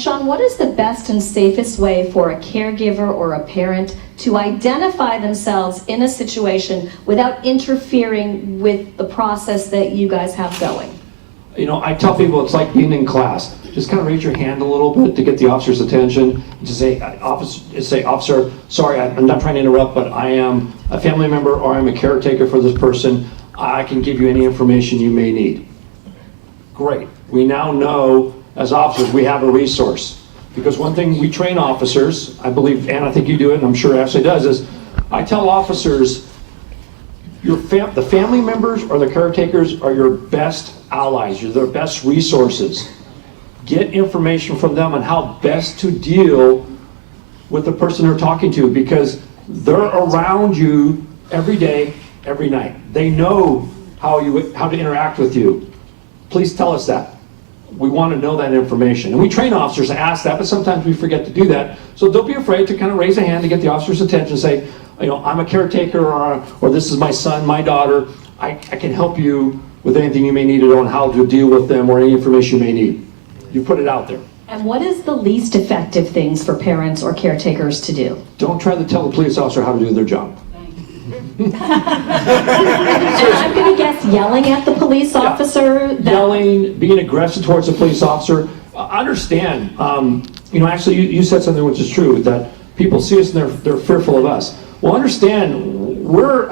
Sean, what is the best and safest way for a caregiver or a parent to identify themselves in a situation without interfering with the process that you guys have going? You know, I tell people it's like being in class. Just kind of raise your hand a little bit to get the officer's attention. To say, officer, sorry, I'm not trying to interrupt, but I am a family member or I'm a caretaker for this person. I can give you any information you may need. Great. We now know, as officers, we have a resource. Because one thing we train officers, I believe, and I think you do it, and I'm sure Ashley does, is I tell officers, the family members or the caretakers are your best allies. You're their best resources. Get information from them on how best to deal with the person they're talking to, because they're around you every day, every night. They know how to interact with you. Please tell us that. We want to know that information. And we train officers to ask that, but sometimes we forget to do that. So don't be afraid to kind of raise a hand to get the officer's attention and say, you know, I'm a caretaker, or this is my son, my daughter. I can help you with anything you may need to know on how to deal with them or any information you may need. You put it out there. And what is the least effective things for parents or caretakers to do? Don't try to tell the police officer how to do their job. And I'm going to guess yelling at the police officer. Yelling, being aggressive towards the police officer. Understand, you know, actually you said something which is true, that people see us and they're fearful of us. Well, understand,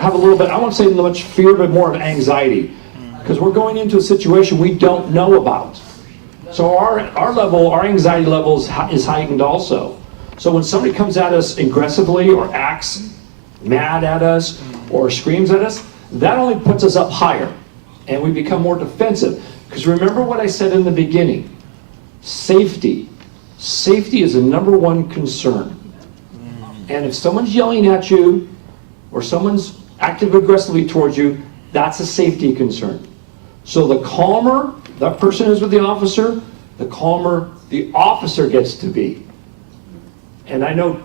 have a little bit, I won't say much fear, but more of anxiety. Because we're going into a situation we don't know about. So our anxiety level is heightened also. So when somebody comes at us aggressively or acts mad at us or screams at us, that only puts us up higher and we become more defensive. Because remember what I said in the beginning, safety. Safety is the #1 concern. And if someone's yelling at you or someone's acting aggressively towards you, that's a safety concern. So the calmer that person is with the officer, the calmer the officer gets to be. And I know,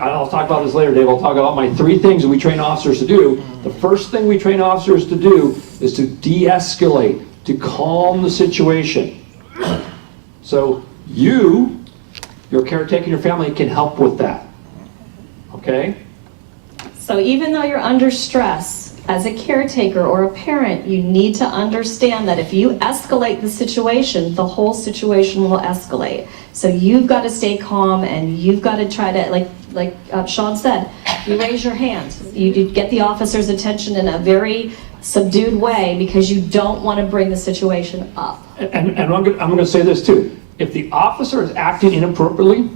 I'll talk about this later, Dave, I'll talk about my 3 things that we train officers to do. The first thing we train officers to do is to de-escalate, to calm the situation. So your caretaker, your family can help with that. Okay? So even though you're under stress, as a caretaker or a parent, you need to understand that if you escalate the situation, the whole situation will escalate. So you've got to stay calm and you've got to try to, like Sean said, you raise your hand. You get the officer's attention in a very subdued way because you don't want to bring the situation up. And I'm going to say this too. If the officer is acting inappropriately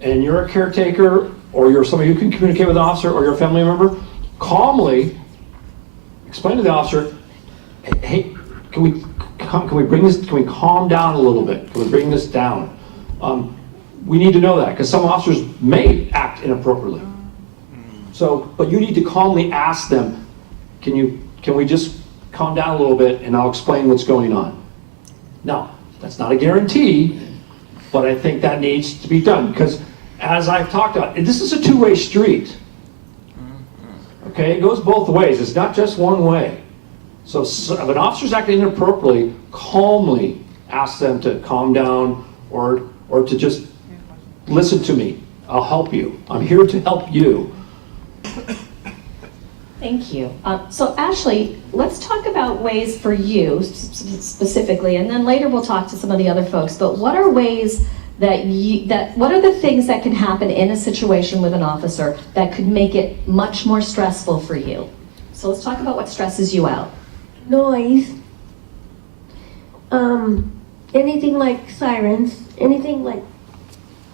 and you're a caretaker or you're somebody who can communicate with an officer or you're a family member, calmly explain to the officer, hey, can we bring this, can we calm down a little bit? Can we bring this down? We need to know that because some officers may act inappropriately. So, but you need to calmly ask them, can we just calm down a little bit and I'll explain what's going on. Now, that's not a guarantee, but I think that needs to be done because as I've talked about, this is a 2-way street. Okay, it goes both ways. It's not just one way. So if an officer's acting inappropriately, calmly ask them to calm down or to just listen to me. I'll help you. I'm here to help you. Thank you. So Ashley, let's talk about ways for you specifically, and then later we'll talk to some of the other folks, but what are ways what are the things that can happen in a situation with an officer that could make it much more stressful for you? So let's talk about what stresses you out. Noise. Anything like sirens, anything like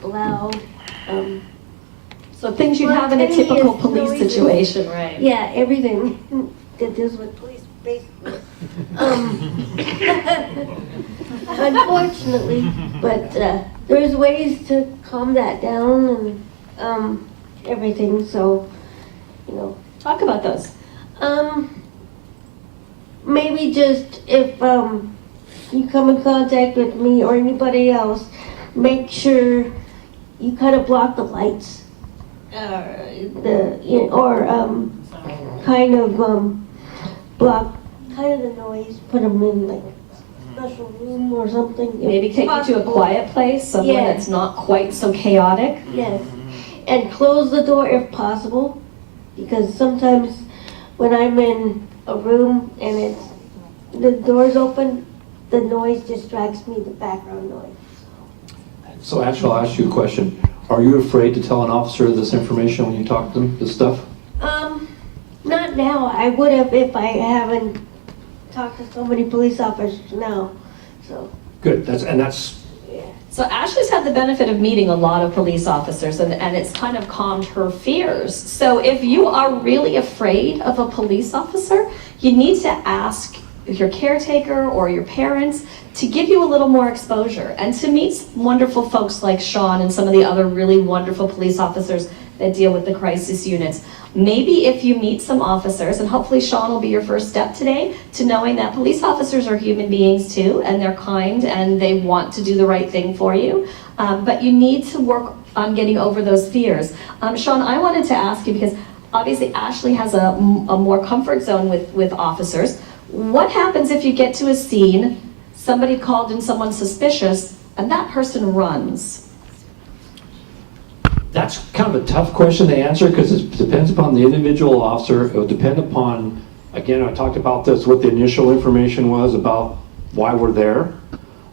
loud. So things you'd have in a typical police noises. Situation, right? Yeah, everything that deals with police, basically. Unfortunately, but there's ways to calm that down and everything. So, you know, Talk about those. Maybe just if you come in contact with me or anybody else, make sure you kind of block the lights, kind of block kind of the noise, put them in like special room or something. if Maybe take you to a possible. quiet place, somewhere Yeah. that's not quite so chaotic. Yes, and close the door if possible, because sometimes when I'm in a room and the door's open, the noise distracts me, the background noise. So actually, I'll ask you a question. Are you afraid to tell an officer this information when you talk to them, this stuff? Not now. I would have if I haven't talked to so many police officers now. So, Good, that's, So Ashley's had the benefit of meeting a lot of police officers, and it's kind of calmed her fears. So if you are really afraid of a police officer, you need to ask your caretaker or your parents to give you a little more exposure and to meet wonderful folks like Sean and some of the other really wonderful police officers that deal with the crisis units. Maybe if you meet some officers, and hopefully Sean will be your first step today to knowing that police officers are human beings too, and they're kind and they want to do the right thing for you. But you need to work on getting over those fears. Sean, I wanted to ask you, because obviously Ashley has a more comfort zone with officers. What happens if you get to a scene, somebody called in someone suspicious, and that person runs? That's kind of a tough question to answer because it depends upon the individual officer. It will depend upon, again, I talked about this, what the initial information was about why we're there.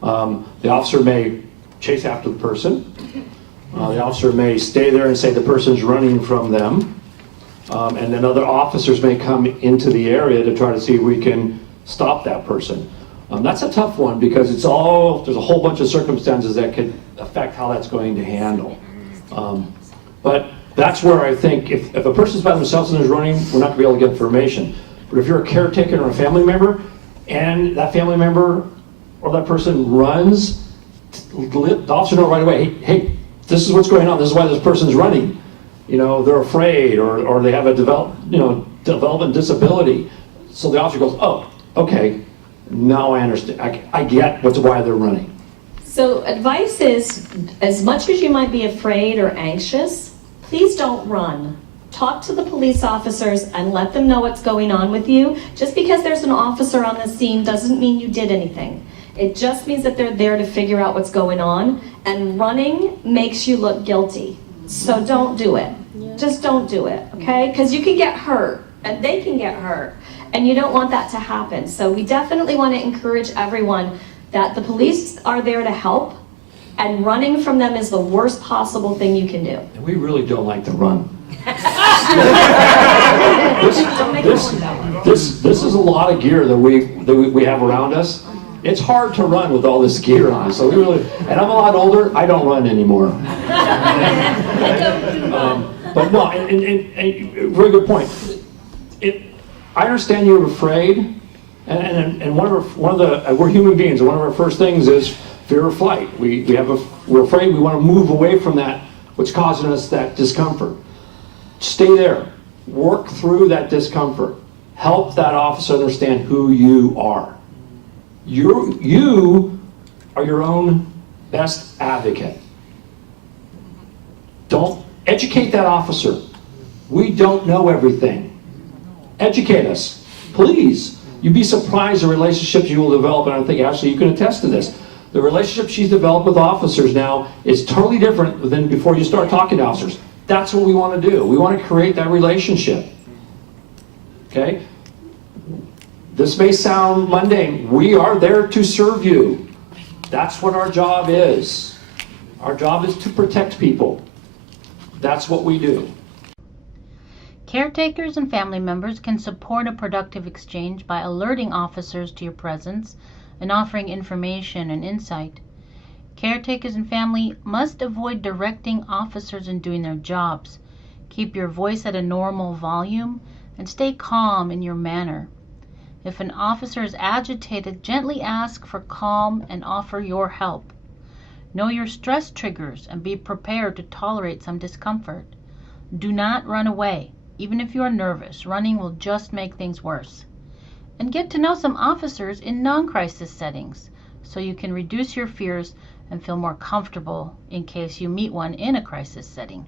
The officer may chase after the person. The officer may stay there and say the person's running from them. And then other officers may come into the area to try to see if we can stop that person. That's a tough one because there's a whole bunch of circumstances that could affect how that's going to handle. But that's where I think if a person's by themselves and is running, we're not going to be able to get information. But if you're a caretaker or a family member, and that family member or that person runs, the officer knows right away, hey, this is what's going on, this is why this person's running. You know, they're afraid or they have a development disability. So the officer goes, oh, okay, now I understand. I get why they're running. So advice is, as much as you might be afraid or anxious, please don't run. Talk to the police officers and let them know what's going on with you. Just because there's an officer on the scene doesn't mean you did anything. It just means that they're there to figure out what's going on, and running makes you look guilty. So don't do it. Just don't do it, okay? Because you can get hurt, and they can get hurt, and you don't want that to happen. So we definitely want to encourage everyone that the police are there to help, and running from them is the worst possible thing you can do. And we really don't like to run. This is a lot of gear that we have around us. It's hard to run with all this gear on. So we really, and I'm a lot older. I don't run anymore. But no, and very good point. I understand you're afraid, and we're human beings. And one of our first things is fear of flight. We're afraid. We want to move away from that, what's causing us that discomfort. Stay there. Work through that discomfort. Help that officer understand who you are. You are your own best advocate. Don't educate that officer. We don't know everything. Educate us, please. You'd be surprised the relationships you will develop, and I think, Ashley, you can attest to this. The relationship she's developed with officers now is totally different than before you start talking to officers. That's what we want to do. We want to create that relationship. Okay? This may sound mundane. We are there to serve you. That's what our job is. Our job is to protect people. That's what we do. Caretakers and family members can support a productive exchange by alerting officers to your presence and offering information and insight. Caretakers and family must avoid directing officers in doing their jobs. Keep your voice at a normal volume and stay calm in your manner. If an officer is agitated, gently ask for calm and offer your help. Know your stress triggers and be prepared to tolerate some discomfort. Do not run away. Even if you are nervous, running will just make things worse. And get to know some officers in non-crisis settings so you can reduce your fears and feel more comfortable in case you meet one in a crisis setting.